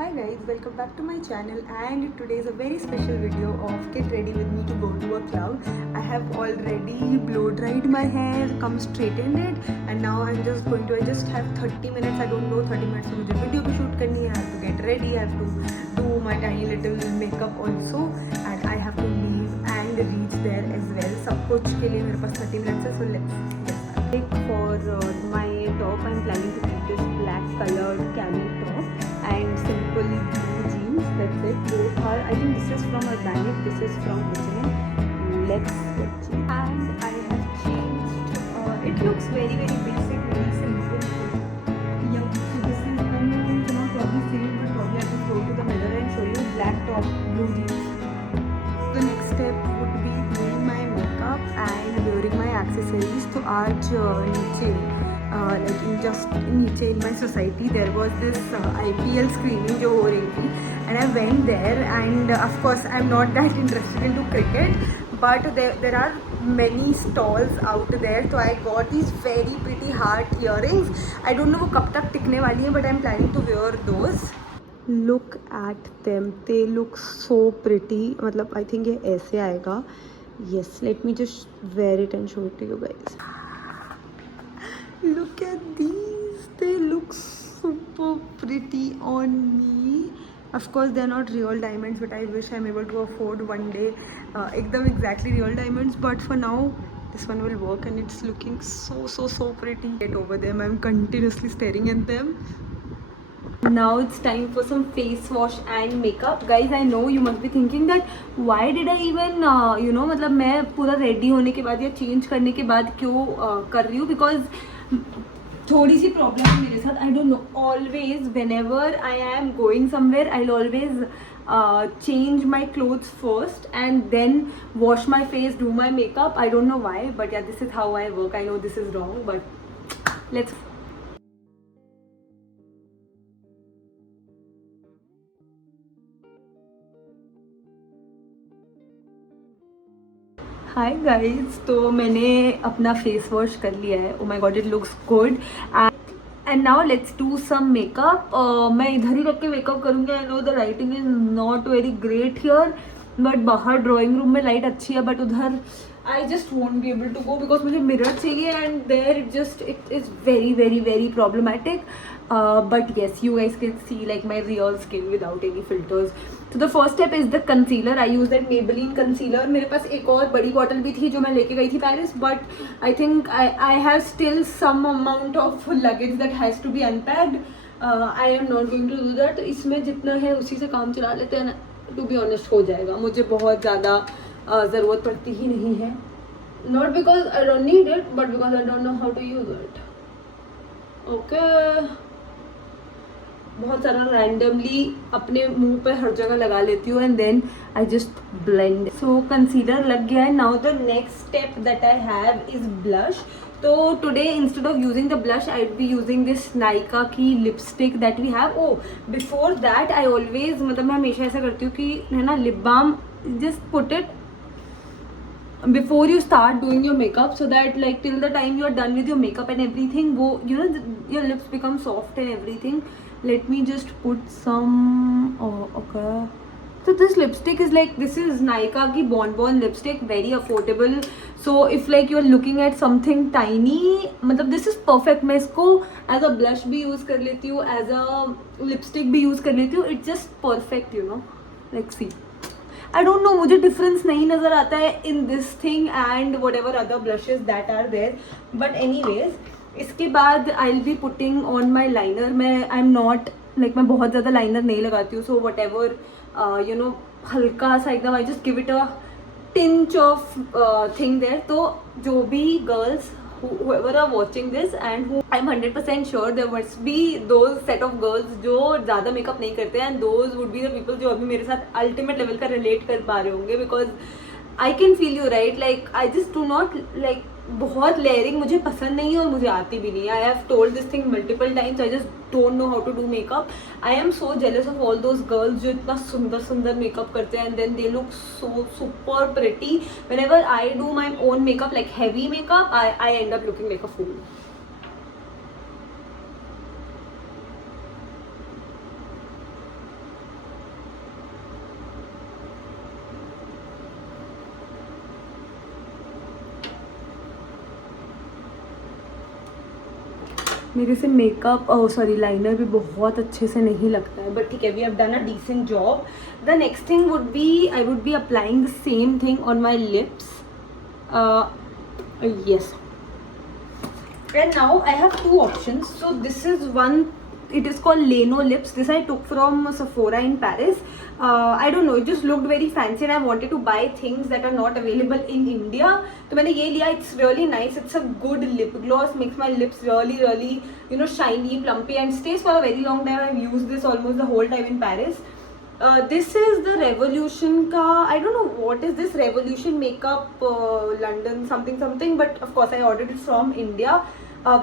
Hi guys, welcome back to my channel, and today is a very special video of get ready with me to go to a club. I have already blow dried my hair, come straightened it, and now I just have 30 minutes. I don't know 30 minutes में मुझे video भी shoot करनी है. I have to get ready, I have to do my tiny little makeup also, and I have to leave and reach there as well. सब कुछ के लिए मेरे पास 30 minutes है, so let's get started. For my top, I'm planning to keep this black colored cami top and simple blue jeans. That's it. Both are, I think this is from Organic, this is from H&M. Let's get it. And I have changed. It looks very basic, very simple. Yeah, so this is, I know you cannot probably see it, but probably I can go to the mirror and show you black top, blue jeans. The next step would be doing my makeup and wearing my accessories. तो आज नीचे like नीचे in my society there was this IPL screening जो हो रही थी, and I went there, and of course I'm not that interested into cricket, but there are many stalls out there. So I got these very pretty heart earrings. I don't know वो कब तक टिकने वाली हैं, but I'm planning to wear those. Look at them, they look so pretty. मतलब I think ये ऐसे आएगा. Yes, let me just wear it and show it to you guys. Look at these, they look super pretty on me. Of course they're not real diamonds, but I wish I'm able to afford one day एकदम exactly real diamonds, but for now this one will work, and it's looking so pretty. Get over them, I'm continuously staring at them. Now it's time for some face wash and makeup. Guys, I know you must be thinking that why did I even मतलब मैं पूरा ready होने के बाद या change करने के बाद क्यों कर रही हूँ, बिकॉज थोड़ी सी प्रॉब्लम है मेरे साथ. I don't know, always when ever I am going somewhere I will always change my clothes first and then wash my face, do my makeup. I don't know why, but yeah, this is how I work. I know this is wrong, but let's. Hi guys, तो मैंने अपना face wash कर लिया है. Oh my god, it looks good. And now let's do some makeup. मैं इधर ही रख के मेकअप करूँगी. I know the lighting is not very great here, but बाहर ड्राइंग रूम में लाइट अच्छी है, बट उधर I just won't be able to go because मुझे मिरर चाहिए, and there it is very problematic. But yes, you guys can see like my real skin without any filters. So the first step is the concealer. I use that Maybelline concealer. मेरे पास एक और बड़ी bottle भी थी जो मैं लेके गई थी Paris, but I think I have still some amount of luggage that has to be unpacked. I am not going to do that. इसमें जितना है उसी से काम चला लेते हैं. To be honest, हो जाएगा. मुझे बहुत ज़्यादा ज़रूरत पड़ती ही नहीं है. Not because I don't need it, but because I don't know how to use it. Okay. बहुत सारा रैंडमली अपने मुंह पे हर जगह लगा लेती हूँ, and then I just blend. So concealer लग गया है. Now the next step that I have is blush. तो today instead of using the blush I will be using this Nykaa की lipstick that we have. Oh before that I always, मतलब मैं हमेशा ऐसा करती हूँ कि है ना, lip balm just put it before you start doing your makeup, so that like till the time you are done with your makeup and everything, wo your lips become soft and everything. Let me just put some. Okay, so this lipstick is like, this is Nykaa ki Bonbon lipstick, very affordable. So if like you are looking at something tiny, मतलब this is perfect. मैं इसको as a blush भी use कर लेती हूँ, as a lipstick भी use कर लेती हूँ. It's just perfect, you know. Like see, I don't know, मुझे डिफरेंस नहीं नज़र आता है in this thing and whatever other blushes that are there. But anyways, इसके बाद I will be putting on my liner. मैं I am not like, मैं बहुत ज़्यादा लाइनर नहीं लगाती हूँ. सो वट एवर हल्का सा एकदम, I just give it a tinge of thing there. तो जो भी girls whoever are watching this, and who I'm 100% sure there must be those set of girls जो ज़्यादा मेकअप नहीं करते हैं, and those would be the people जो अभी मेरे साथ अल्टीमेट लेवल का रिलेट कर पा रहे होंगे, because I can feel you right. Like I just do not like, बहुत लेयरिंग मुझे पसंद नहीं है और मुझे आती भी नहीं है. I have told this thing multiple times. I just don't know how to do makeup. I am so jealous of all those girls जो इतना सुंदर मेकअप करते हैं, and then they look so super pretty. Whenever I do my own makeup, like heavy makeup, I end up looking like a fool. मेरे से makeup sorry liner भी बहुत अच्छे से नहीं लगता है, बट ठीक है, we have done a decent job. The next thing would be I would be applying the same thing on my lips. Yes. And now I have two options. So this is one, it is called Leno Lips. This I took from Sephora in Paris. I don't know, it just looked very fancy and I wanted to buy things that are not available in India. So मैंने ये लिया. It's really nice. It's a good lip gloss. Makes my lips really shiny, plumpy and stays for a very long time. I've used this almost the whole time in Paris. This is the Revolution ka, I don't know what is this, Revolution Makeup London something, but of course I ordered it from India.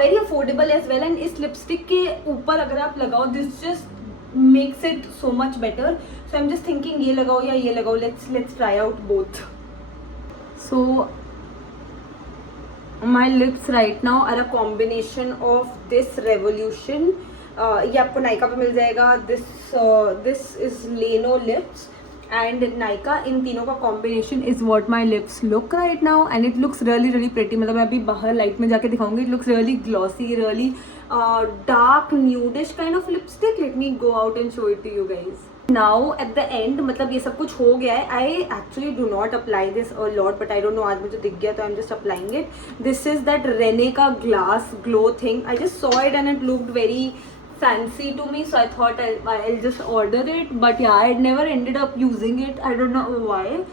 Very affordable as well, and इस lipstick के ऊपर अगर आप लगाओ, this just makes it so much better. So I'm just thinking ये लगाओ या ये लगाओ. Let's try out both. So my lips right now are a combination of this Revolution. ये आपको नायका पे मिल जाएगा. This is Leno lips and Nykaa. इन तीनों का combination is what my lips look right now, and it looks really pretty. मतलब मैं अभी बाहर लाइट में जाके दिखाऊंगी. It looks really glossy, really dark nudish kind of lipstick. Let me go out and show it to you guys. Now at the end, मतलब ये सब कुछ हो गया है. I actually do not apply this a lot, but I don't know, आज मुझे दिख गया तो I'm just applying it. This is that Rene का glass glow thing. I just saw it and it looked very fancy to me, so I thought I'll just order it. But yeah, I never ended up using it. I don't know why.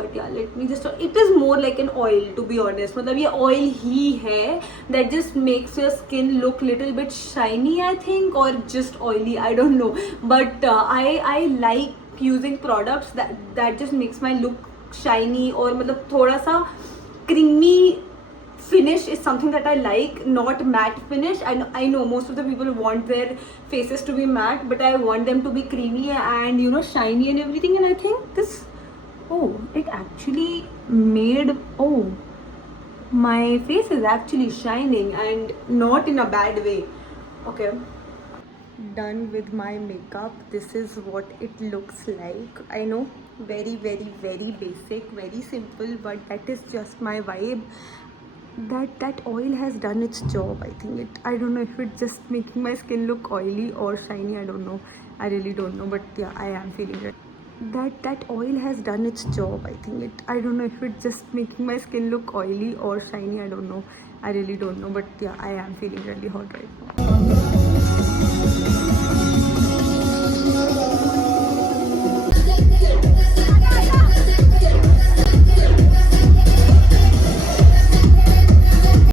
But yeah, let me just, it is more like an oil, to be honest. मतलब ये oil ही है that just makes your skin look little bit shiny, I think, or just oily, I don't know. But I like using products that just makes my look shiny, और मतलब थोड़ा सा creamy finish is something that I like, not matte finish. I know most of the people want their faces to be matte, but I want them to be creamy and shiny and everything. And I think this, oh, it actually made, oh, my face is actually shining and not in a bad way. Okay, done with my makeup. This is what it looks like. I know, very basic, very simple, but that is just my vibe. That oil has done its job. I don't know if it's just making my skin look oily or shiny. I don't know, I really don't know, but yeah, I am feeling it. That oil has done its job. I don't know if it's just making my skin look oily or shiny. I don't know, I really don't know, but yeah, I am feeling really hot right now.